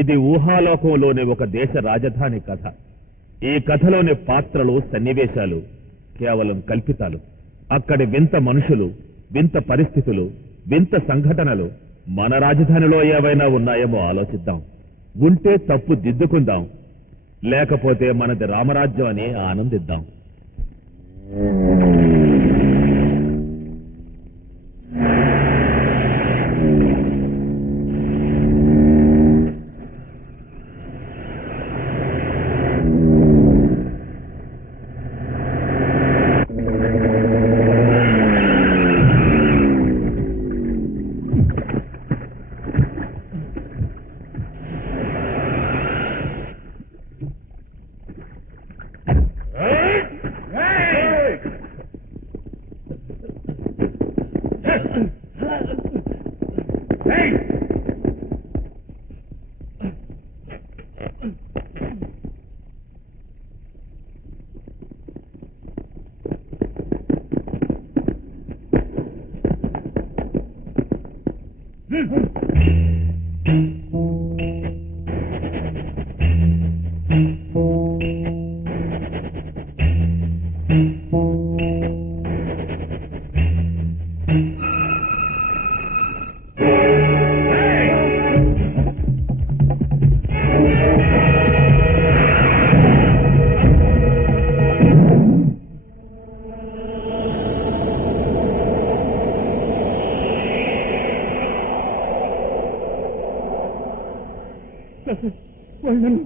ఇది ఊహాలోకంలోని ఒక దేశ రాజధాని కథ. ఈ కథలోని పాత్రలు, సన్నివేశాలు కేవలం కల్పితాలు. అక్కడి వింత మనుషులు, వింత పరిస్థితులు, వింత సంఘటనలు మన రాజధానిలో ఏవైనా ఉన్నాయేమో ఆలోచిద్దాం. ఉంటే తప్పు దిద్దుకుందాం, లేకపోతే మనది రామరాజ్యం అని ఆనందిద్దాం. వాళ్ళు నన్ను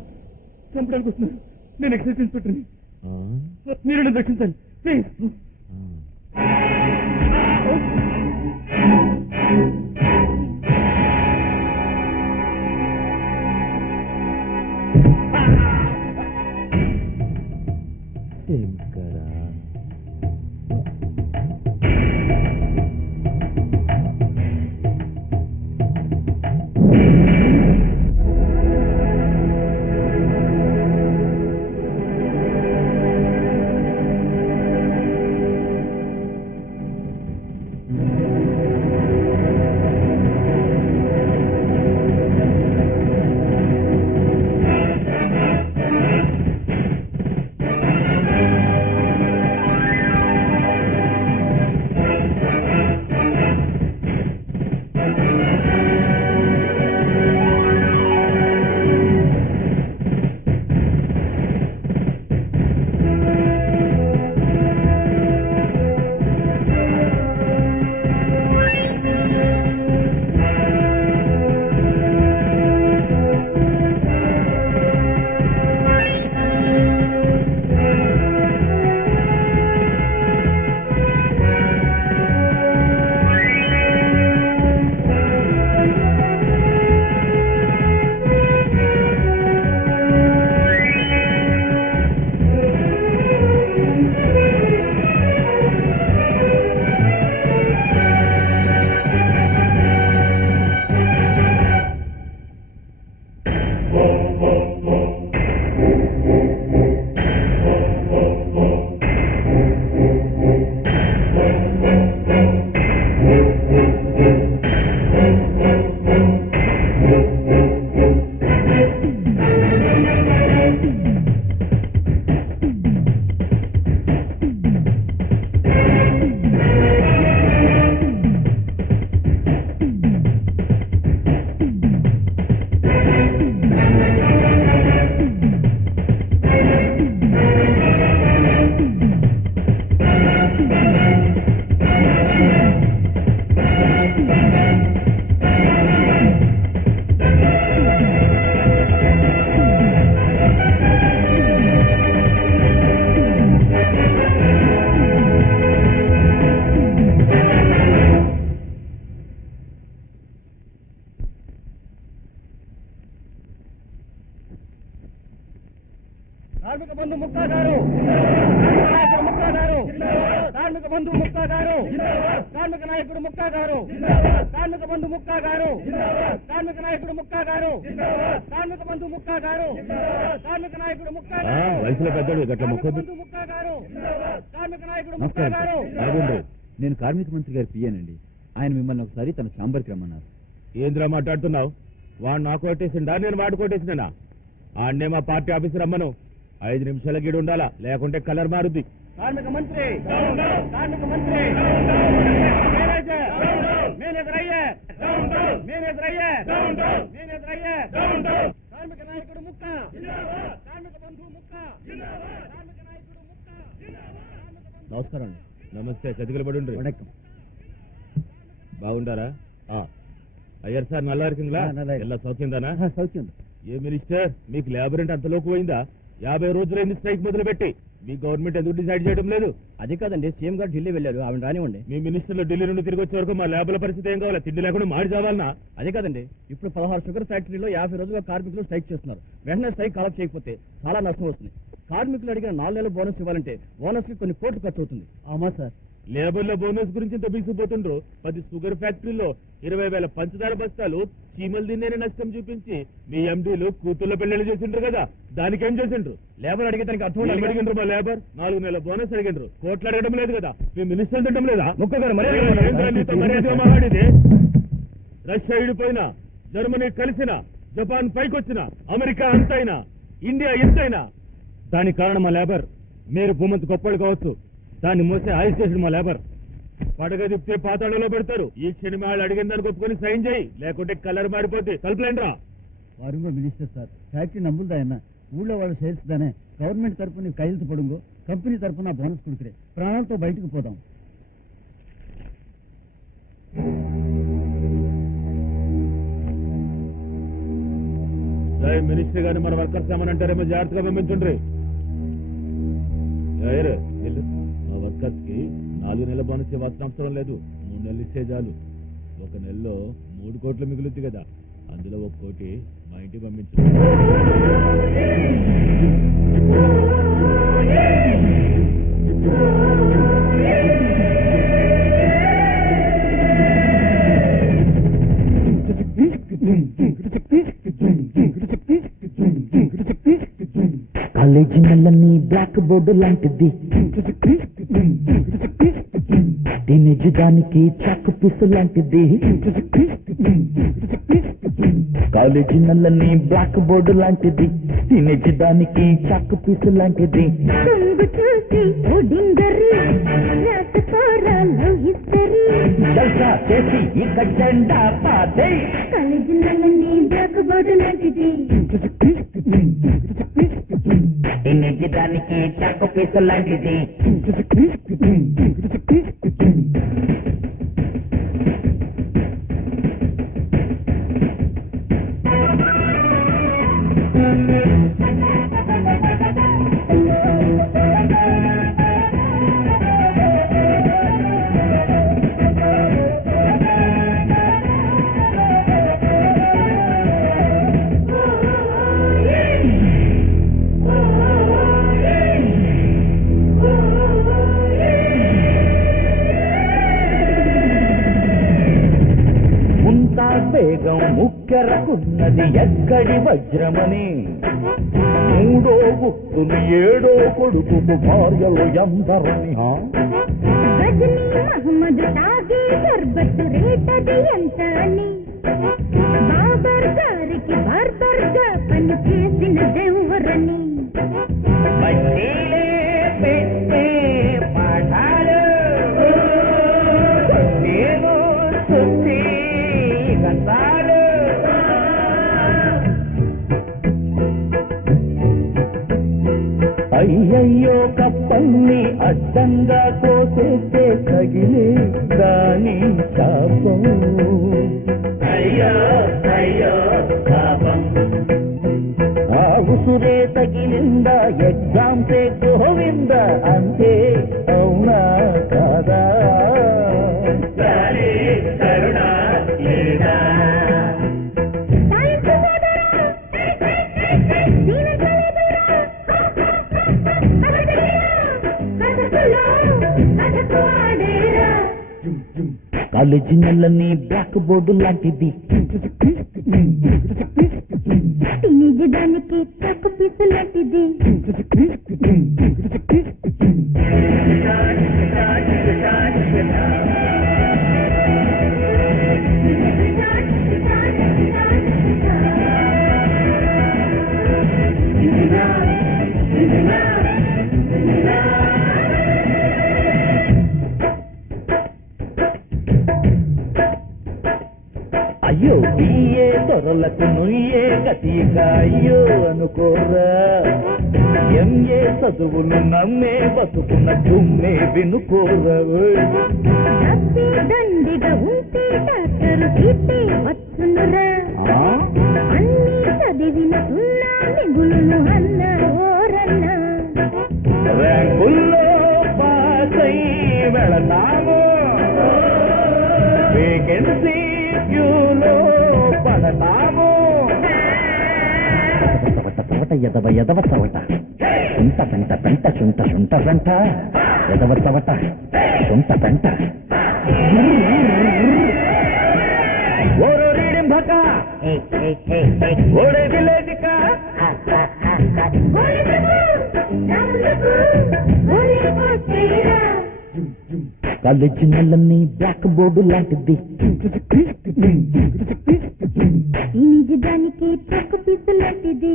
చంపడానికి వస్తున్నారు. నేను ఎక్సైజ్ ఇన్స్పెక్టర్ని. మీరు నన్ను రక్షించండి ప్లీజ్. కార్మిక బంధు ముక్తా గారు, ముక్తా గారు, కార్మిక బంధు ముక్తా గారు, కార్మిక నాయకుడు ముక్తా గారు, కార్మిక బంధు ముక్తా గారు, కార్మిక నాయకుడు ముక్తా గారు, కార్మిక బంధు ముక్తా గారు, కార్మిక నాయకుడు ముక్తా గారు, వయసులో పెద్దడు గట్ల మొక్కదు. ముక్తా గారు, కార్మిక నాయకుడు ముక్తా గారు. నేను కార్మిక మంత్రి గారి పియ్యానండి. ఆయన మిమ్మల్ని ఒకసారి తన ఛాంబర్కి రమ్మన్నారు. ఏంద్రా మాట్లాడుతున్నావు? వాడు నాకు కొట్టేసిండా నేను వాడు కొట్టేసినా ఆడనే మా పార్టీ ఆఫీసర్ అమ్మను 5 నిమిషాల గీడు ఉండాలా లేకుంటే కలర్ మారుద్ది. కార్మిక మంత్రి కార్మిక మంత్రి మేనేజర్ కార్మిక నాయకుడు ముక్క కార్మిక బంధువు ముక్క కార్మిక నాయకుడు ముక్క. నమస్కారం. నమస్తే. చతికిల పడి ఉండ్రి. బాగుండారా? అయ్యారు సార్ నల్లా இருக்குங்களா? ఎలా సౌఖ్యందానా? సౌఖ్యం. ఏ మినిస్టర్ మీకు లేబర్ అంటే అంతలోకి పోయిందా? 50 రోజులైంది స్ట్రైక్ మొదలు పెట్టి. మీ గవర్నమెంట్ ఎందుకు డిసైడ్ చేయడం లేదు? అది కాదండి, సీఎం గారు ఢిల్లీ వెళ్ళారు, ఆవిడ రానివ్వండి. మీ మినిస్టర్లు ఢిల్లీ నుండి తిరిగి వచ్చే వరకు మా లేబర్ల పరిస్థితి ఏం కావాలి? తిండి లేకుండా మాడి చావాలనా? అదే కాదండి, ఇప్పుడు 16 షుగర్ ఫ్యాక్టరీలో 50 రోజులుగా కార్మికులు స్ట్రైక్ చేస్తున్నారు. వెంటనే స్ట్రైక్ కాలప్ చేయకపోతే చాలా నష్టం వస్తుంది. కార్మికులు అడిగిన 4 నెలల బోనస్ ఇవ్వాలంటే బోనస్ కి కొన్ని కోట్లు ఖర్చు అవుతుంది. అవునా సార్? లేబర్ల బోనస్ గురించి ఇంత బీసిపోతుండ్రు. 10 షుగర్ ఫ్యాక్టరీలో 20,000 పంచదార బస్తాలు చీమలు తిన్నే నష్టం చూపించి మీ ఎండీలు కూతుళ్ళ పెళ్లి చేసిండ్రు కదా, దానికేం చేసిండ్రు? లేబర్ అడిగేదానికి అర్థం అడిగిండ్రు. మా లేబర్ 4 నెలల బోనస్ అడిగిండ్రు. కోట్లు అడగడం లేదు కదా, మీ మినిస్టర్ తిట్టడం లేదా? మాట్లాడేది రష్యా ఇడిపోయినా, జర్మనీ కలిసిన, జపాన్ పైకొచ్చిన, అమెరికా అంతైనా, ఇండియా ఎంతైనా దానికి కారణం మా లేబర్. మీరు భూమంతి గొప్పలు కావచ్చు, దాన్ని మోసే ఆయుష్ చేసిన మా లేబర్. పడగ తిప్పితే పాతాళంలో పెడతారు. ఈ క్షణమే వాళ్ళు అడిగిన దానికి ఒప్పుకొని సైన్ చేయి, లేకుంటే కలర్ మారిపోతే తలుపులేండ్రా. వారు మినిస్టర్ సార్, ఫ్యాక్టరీ నమ్ముదాయన్న ఊళ్ళో వాళ్ళు సేల్స్ దానే గవర్నమెంట్ తరఫున కైలుతు పడుంగో, కంపెనీ తరఫున బోనస్ కుడికిరే, ప్రాణాలతో బయటకు పోదాం. మినిస్టర్ గారిని మన వర్కర్స్ ఏమనంటారేమో జాగ్రత్తగా పంపించండి. మా వర్కర్స్ కి 4 నెలల బోనస్ ఇవ్వాల్సిన అవసరం లేదు, 3 నెలలు ఇస్తే చాలు. 1 నెలలో 3 కోట్లు మిగులుద్ది కదా, అందులో 1 కోటి మా ఇంటికి పంపించండి. కాలేజీ నల్లని బ్లాక్ బోర్డు లాంటిది, టీనేజ్ దానికి చాకు పీసు లాంటిది. కాలేజీ నల్లని బ్లాక్ బోర్డు లాంటిది, టీనేజ్ దానికి చాకు పీసు లాంటిది. జల్సా చేసి ఇక జెండా పాతే. కాలేజీ నల్లని బ్లాక్ బోర్డు లాంటిది, టీనేజ్ దానికి చాకు పీసు లాంటిది. వేగం ముక్కెరకున్నది ఎక్కడి వజ్రమని, 3వ పుత్రులు 7వ కొడుకు భార్యలు ఎందరని. మహమ్మద్ తాగే షర్బత్ రేటది ఎంత అని, బాబర్ గారికి బార్బర్గా పని చేసిన దేవురని. అయ్యయ్యో కప్పల్ని అడ్డంగా కోసేస్తే తగిలే దాని శాపం. అయ్యో అయ్యో పాపం. ఆ ఉసురే తగిలిందా ఎగ్జామ్సే గోవింద అంతే, అవునా కాదా? కరుణ లేదా కాలేజీ నల్లని బ్లాక్ బోర్డు లాంటిది, టీనేజ్ దానికి చాకు పీసు లాంటిది. పొరలకు నుయ్యే గతిగా అయ్యో అనుకోరా ఎంఏ చదువులు నమ్మే బతుకున్న తుమ్మే వినుకోరా దండిగా ఉంటే డాక్టరు తిట్టే వచ్చునురా అన్ని చదివిన సున్నా మిగులును అన్న ఓరన్నా ర్యాంకుల్లో పాసై వెళతాము వేకెన్సీ క్యూలో పడతాము చవట ఎదవ ఎదవ చవట చుంట పెంట పెంట చుంట చుంట పెంట ఎదవ చవట చుంట పెంట ఓరో రీడింభక ఓడే విలేజిక కాలేజీ నెలన్నీ బ్లాక్ బోర్డు లాంటిది ఈ నిజానికి తొక్కు తీసులాంటిది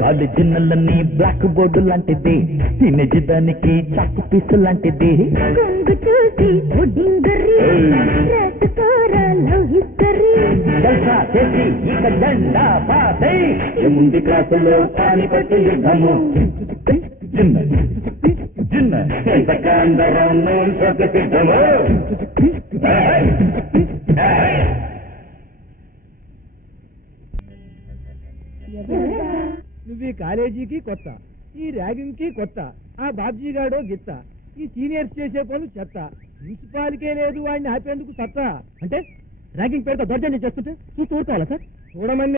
కాలేజీ నెలన్నీ బ్లాక్ బోర్డు లాంటిది ఈ నిజానికి చాకు పీసు లాంటిది కొంగు చూసి ఉడింగరి రాసుకోరా లవ్ హిస్టరీ జల్సా చేసి ఇక జెండా పాతై ముందు క్లాసులో పానిపట్టు యుద్ధము చిన్న చిన్న అందరం సిద్ధము నువ్వు ఈ కాలేజీకి కొత్త, ఈ ర్యాగింగ్ కి కొత్త, ఆ బాబ్జీ గాడో గిత్త, ఈ సీనియర్స్ చేసే పనులు చెత్త, ప్రిన్సిపాల్కే లేదు వాడిని ఆపేందుకు సత్తా. అంటే ర్యాగింగ్ పేరుతో దౌర్జన్యం చేస్తుంటే చూస్తూ ఊరుకోవాలా సార్? చూడమని